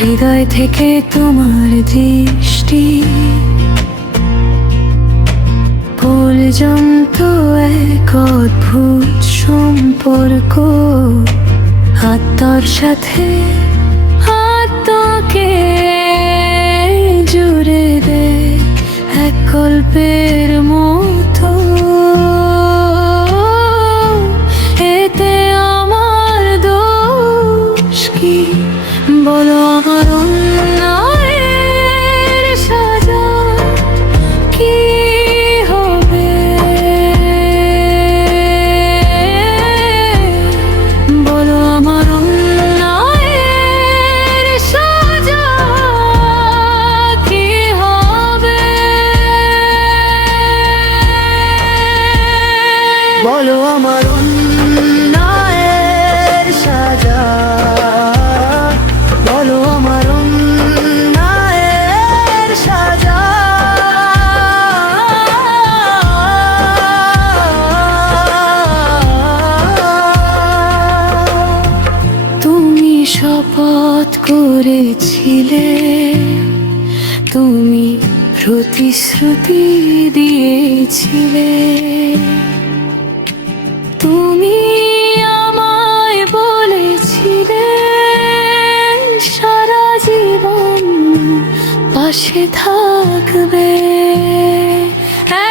হৃদয় থেকে তোমার দৃষ্টি পর্যন্ত এক অদ্ভুত সম্পর্ক, আত্মার সাথে আত্মাকে জুড়ে দেয় এক গল্পের মতো। এতে আমার দোষ কি বলো? আমার অন্যায়ের সাজা কি হবে? বলো আমার অন্যায়ের সাজা কি হবে? বলো আমার অন্যায়ের সাজা, বলো আমার অন্যায়ের সাজা। তুমি শপথ করেছিলে, তুমি প্রতিশ্রুতি দিয়েছিলে, তুমি আমায় বলেছিলে সারা জীবন পাশে থাকবে।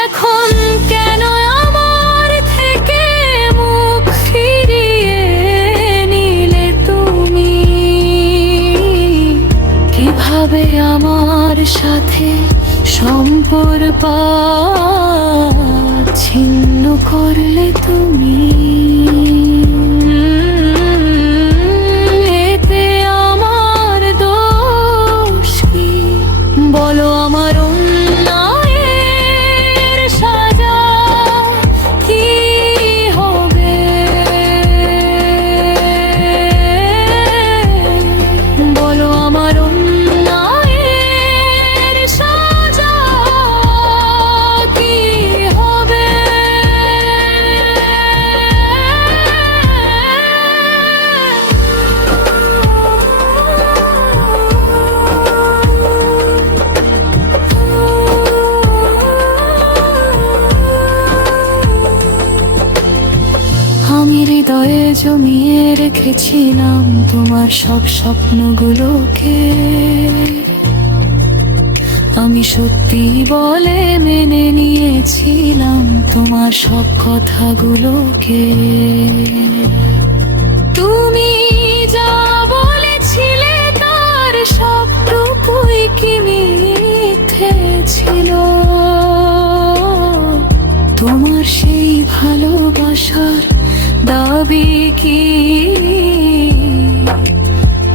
এখন কেন আমার থেকে মুখ ফিরিয়ে নিলে তুমি? কিভাবে আমার সাথে সম্পর্ক ছিন্ন করলে তুমি? এতে আমার দোষ কি বলো? আমার অন্যায়ের সাজা কি হবে? বলো আমার অন্যায়ের সাজা কি হবে? আমি হৃদয়ে জমিয়ে রেখেছিলাম তোমার সব স্বপ্নগুলোকে, আমি সত্যি বলে মেনে নিয়েছিলাম তোমার সব কথাগুলোকে। তুমি যা বলেছিলে তার সবটুকুই কি মিথ্যে ছিল? তোমার সেই ভালোবাসার দাবি কি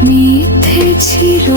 মিথ্যে ছিল?